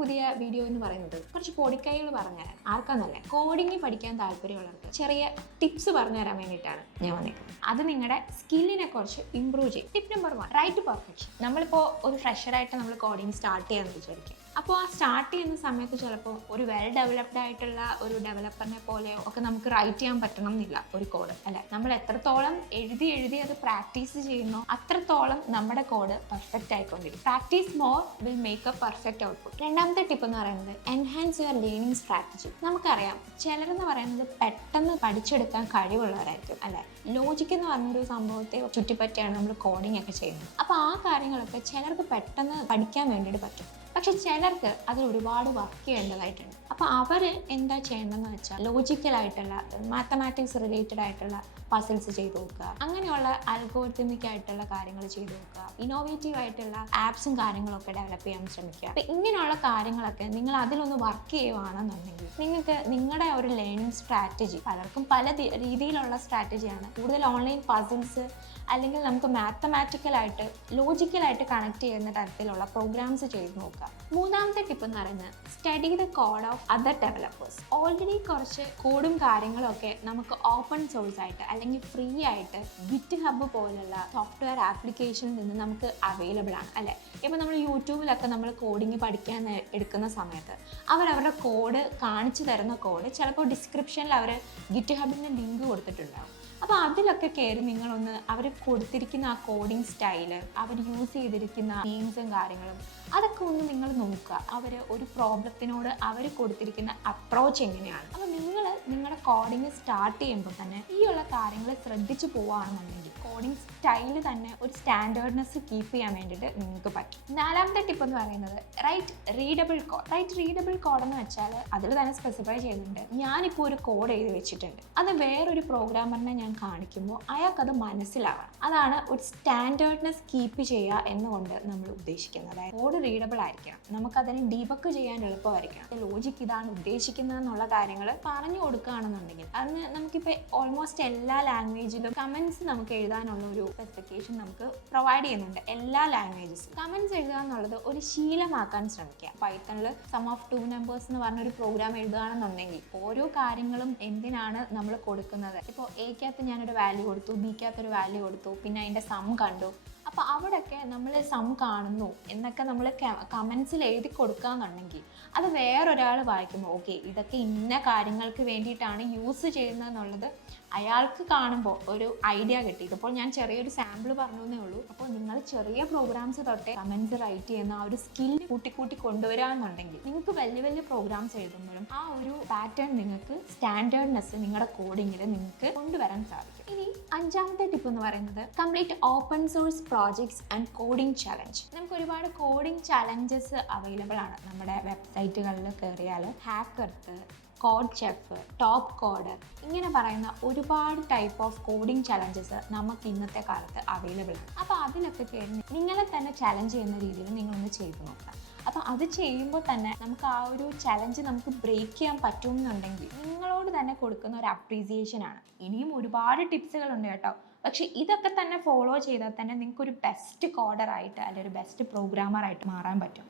പുതിയ വീഡിയോ എന്ന് പറയുന്നത് കുറച്ച് പൊടിക്കൈകൾ പറഞ്ഞുതരാൻ ആർക്കാന്നല്ലേ കോഡിങ് പഠിക്കാൻ താല്പര്യമുള്ളവർക്ക് ചെറിയ ടിപ്സ് പറഞ്ഞു തരാൻ വേണ്ടിയിട്ടാണ് ഞാൻ വന്നിരിക്കുന്നത്. അത് നിങ്ങളുടെ സ്കില്ലിനെ കുറച്ച് ഇമ്പ്രൂവ് ചെയ്യും. Tip number 1, write to perfection. നമ്മളിപ്പോൾ ഒരു ഫ്രഷറായിട്ട് നമ്മൾ കോഡിങ് സ്റ്റാർട്ട് ചെയ്യാന്ന് വിചാരിക്കും. അപ്പോൾ ആ സ്റ്റാർട്ട് ചെയ്യുന്ന സമയത്ത് ചിലപ്പോൾ ഒരു വെൽ ഡെവലപ്ഡ് ആയിട്ടുള്ള ഒരു ഡെവലപ്പറിനെ പോലെയോ ഒക്കെ നമുക്ക് റൈറ്റ് ചെയ്യാൻ പറ്റണം എന്നില്ല ഒരു കോഡ്, അല്ലെ? നമ്മൾ എത്രത്തോളം എഴുതി അത് പ്രാക്ടീസ് ചെയ്യുന്നോ അത്രത്തോളം നമ്മുടെ കോഡ് പെർഫെക്റ്റ് ആയിക്കൊണ്ടിരിക്കും. Practice more will make a perfect output. രണ്ടാമത്തെ ടിപ്പ് എന്ന് പറയുന്നത് എൻഹാൻസ് യുവർ ലേണിംഗ് സ്ട്രാറ്റജി. നമുക്കറിയാം ചിലരെന്ന് പറയുന്നത് പെട്ടെന്ന് പഠിച്ചെടുക്കാൻ കഴിവുള്ളവരായിരിക്കും, അല്ലെ? ലോജിക് എന്ന് പറഞ്ഞൊരു സംഭവത്തെ ചുറ്റിപ്പറ്റിയാണ് നമ്മൾ കോഡിംഗ് ഒക്കെ ചെയ്യുന്നത്. അപ്പോൾ ആ കാര്യങ്ങളൊക്കെ ചിലർക്ക് പെട്ടെന്ന് പഠിക്കാൻ വേണ്ടിയിട്ട് പറ്റും. പക്ഷെ ചിലർക്ക് അതിൽ ഒരുപാട് വർക്ക് ചെയ്യേണ്ടതായിട്ടുണ്ട്. അപ്പോൾ അവർ എന്താ ചെയ്യേണ്ടതെന്ന് വെച്ചാൽ ലോജിക്കലായിട്ടുള്ള മാത്തമാറ്റിക്സ് റിലേറ്റഡ് ആയിട്ടുള്ള പസിൽസ് ചെയ്ത് നോക്കുക, അങ്ങനെയുള്ള അൽഗോരിതമിക് ആയിട്ടുള്ള കാര്യങ്ങൾ ചെയ്ത് നോക്കുക, ഇന്നോവേറ്റീവ് ആയിട്ടുള്ള ആപ്സും കാര്യങ്ങളൊക്കെ ഡെവലപ്പ് ചെയ്യാൻ ശ്രമിക്കുക. അപ്പോൾ ഇങ്ങനെയുള്ള കാര്യങ്ങളൊക്കെ നിങ്ങൾ അതിലൊന്ന് വർക്ക് ചെയ്യുകയാണെന്നുണ്ടെങ്കിൽ നിങ്ങൾക്ക് നിങ്ങളുടെ ഒരു ലേണിംഗ് സ്ട്രാറ്റജി, പലർക്കും പല രീതിയിലുള്ള സ്ട്രാറ്റജിയാണ്. കൂടുതൽ ഓൺലൈൻ പസിൽസ് അല്ലെങ്കിൽ നമുക്ക് മാത്തമാറ്റിക്കലായിട്ട് ലോജിക്കലായിട്ട് കണക്ട് ചെയ്യുന്ന തരത്തിലുള്ള പ്രോഗ്രാംസ് ചെയ്ത് നോക്കുക. മൂന്നാമത്തെ ടിപ്പ് എന്ന് പറയുന്നത് study the code of other developers. Already കുറച്ച് കോഡും കാര്യങ്ങളും ഒക്കെ നമുക്ക് ഓപ്പൺ സോഴ്സ് ആയിട്ട് അല്ലെങ്കിൽ ഫ്രീ ആയിട്ട് ഗിറ്റ് ഹബ്ബ് പോലുള്ള സോഫ്റ്റ്വെയർ ആപ്ലിക്കേഷനിൽ നിന്ന് നമുക്ക് അവൈലബിൾ ആണ്, അല്ലേ? ഇപ്പോൾ നമ്മൾ യൂട്യൂബിലൊക്കെ നമ്മൾ കോഡിങ് പഠിക്കാൻ എടുക്കുന്ന സമയത്ത് അവരവരുടെ കോഡ് കാണിച്ചു തരുന്ന കോഡ് ചിലപ്പോൾ ഡിസ്ക്രിപ്ഷനിൽ അവർ ഗിറ്റ് ഹബിൻ്റെ ലിങ്ക് കൊടുത്തിട്ടുണ്ടാവും. അപ്പോൾ അതിലൊക്കെ കയറി നിങ്ങളൊന്ന് അവർ കൊടുത്തിരിക്കുന്ന ആ കോഡിങ് സ്റ്റൈല്, അവർ യൂസ് ചെയ്തിരിക്കുന്ന തീംസും കാര്യങ്ങളും അതൊക്കെ ഒന്ന് നിങ്ങൾ നോക്കുക. അവർ ഒരു പ്രോബ്ലത്തിനോട് അവർ കൊടുത്തിരിക്കുന്ന അപ്രോച്ച് എങ്ങനെയാണ്. അപ്പോൾ നിങ്ങൾ നിങ്ങളുടെ കോഡിങ് സ്റ്റാർട്ട് ചെയ്യുമ്പോൾ തന്നെ ഈ ഉള്ള കാര്യങ്ങൾ ശ്രദ്ധിച്ചു പോവുകയാണെന്നുണ്ടെങ്കിൽ കോഡിങ് സ്റ്റൈല് തന്നെ ഒരു സ്റ്റാൻഡേർഡ്നെസ് കീപ്പ് ചെയ്യാൻ വേണ്ടിയിട്ട് നിങ്ങൾക്ക് പറ്റും. നാലാമത്തെ ടിപ്പ് എന്ന് പറയുന്നത് write readable code. Write readable code എന്ന് വെച്ചാൽ അതിൽ തന്നെ സ്പെസിഫൈ ചെയ്തിട്ടുണ്ട്. ഞാനിപ്പോൾ ഒരു കോഡ് എഴുതി വെച്ചിട്ടുണ്ട്, അത് വേറൊരു പ്രോഗ്രാമറിനെ ഞാൻ കാണിക്കുമ്പോൾ അയാൾക്കത് മനസ്സിലാവണം. അതാണ് ഒരു സ്റ്റാൻഡേർഡ്നെസ് കീപ്പ് ചെയ്യുക എന്നുകൊണ്ട് നമ്മൾ ഉദ്ദേശിക്കുന്നത്. അതായത് കോഡ് റീഡബിൾ ആയിരിക്കണം, നമുക്കതിനെ ഡീബക്ക് ചെയ്യാൻ എളുപ്പമായിരിക്കണം. ലോജിക്ക് ഇതാണ് ഉദ്ദേശിക്കുന്നത് എന്നുള്ള കാര്യങ്ങൾ പറഞ്ഞു കൊടുക്കുകയാണെന്നുണ്ടെങ്കിൽ അതിന് നമുക്കിപ്പോൾ ഓൾമോസ്റ്റ് എല്ലാ ലാംഗ്വേജിലും കമൻസ് നമുക്ക് എഴുതാനുള്ള ഒരു സ്പെസിഫിക്കേഷൻ നമുക്ക് പ്രൊവൈഡ് ചെയ്യുന്നുണ്ട്. എല്ലാ ലാംഗ്വേജസും കമൻസ് എഴുതുക എന്നുള്ളത് ഒരു ശീലമാക്കാൻ ശ്രമിക്കുക. പൈത്തണിൽ സം ഓഫ് ടു നമ്പേഴ്സ് എന്ന് പറഞ്ഞൊരു പ്രോഗ്രാം എഴുതുകയാണെന്നുണ്ടെങ്കിൽ ഓരോ കാര്യങ്ങളും എന്തിനാണ് നമ്മൾ കൊടുക്കുന്നത്. ഇപ്പോൾ എക്കകത്ത് ഞാനൊരു വാല്യൂ കൊടുത്തു, ബിക്കകത്തൊരു വാല്യൂ കൊടുത്തു, പിന്നെ അതിൻ്റെ സം കണ്ടു. അപ്പോൾ അവിടെയൊക്കെ നമ്മൾ സം കാണുന്നു എന്നൊക്കെ നമ്മൾ കമൻസിൽ എഴുതി കൊടുക്കുകയെന്നുണ്ടെങ്കിൽ അത് വേറൊരാൾ വായിക്കുമ്പോൾ ഓക്കെ ഇതൊക്കെ ഇന്ന കാര്യങ്ങൾക്ക് വേണ്ടിയിട്ടാണ് യൂസ് ചെയ്യുന്നതെന്നുള്ളത് അയാൾക്ക് കാണുമ്പോൾ ഒരു ഐഡിയ കിട്ടി. ഇതിപ്പോൾ ഞാൻ ചെറിയൊരു സാമ്പിൾ പറഞ്ഞു എന്നേ ഉള്ളൂ. അപ്പോൾ നിങ്ങൾ ചെറിയ പ്രോഗ്രാംസ് തൊട്ടേ കമൻസ് റൈറ്റ് ചെയ്യുന്ന ആ ഒരു സ്കില്ല് കൂട്ടി കൊണ്ടുവരാമെന്നുണ്ടെങ്കിൽ നിങ്ങൾക്ക് വലിയ വലിയ പ്രോഗ്രാംസ് എഴുതുമ്പോഴും ആ ഒരു പാറ്റേൺ നിങ്ങൾക്ക് സ്റ്റാൻഡേർഡ്നെസ് നിങ്ങളുടെ കോഡിങ്ങിൽ നിങ്ങൾക്ക് കൊണ്ടുവരാൻ സാധിക്കും. ഇനി അഞ്ചാമത്തെ ടിപ്പ് എന്ന് പറയുന്നത് complete open source projects and coding challenge. നമുക്ക് ഒരുപാട് കോഡിംഗ് ചലഞ്ചസ് അവൈലബിൾ ആണ്. നമ്മുടെ വെബ്സൈറ്റുകളിൽ കയറിയാൽ ഹാക്കർത്ത്, കോഡ് ഷെഫ്, ടോപ്പ് കോഡർ ഇങ്ങനെ പറയുന്ന ഒരുപാട് ടൈപ്പ് ഓഫ് കോഡിംഗ് ചലഞ്ചസ് നമുക്ക് ഇന്നത്തെ കാലത്ത് അവൈലബിൾ ആണ്. അപ്പോൾ അതിലൊക്കെ കയറി നിങ്ങളെ തന്നെ ചലഞ്ച് ചെയ്യുന്ന രീതിയിൽ നിങ്ങളൊന്ന് ചെയ്ത് നോക്കാം. അപ്പോൾ അത് ചെയ്യുമ്പോൾ തന്നെ നമുക്ക് ആ ഒരു ചലഞ്ച് നമുക്ക് ബ്രേക്ക് ചെയ്യാൻ പറ്റുമെന്നുണ്ടെങ്കിൽ നിങ്ങളോട് തന്നെ കൊടുക്കുന്ന ഒരു അപ്രീസിയേഷൻ ആണ്. ഇനിയും ഒരുപാട് ടിപ്സുകളുണ്ട് കേട്ടോ. പക്ഷെ ഇതൊക്കെ തന്നെ ഫോളോ ചെയ്താൽ തന്നെ നിങ്ങൾക്ക് ഒരു ബെസ്റ്റ് കോഡറായിട്ട് അല്ലെങ്കിൽ ഒരു ബെസ്റ്റ് പ്രോഗ്രാമറായിട്ട് മാറാൻ പറ്റും.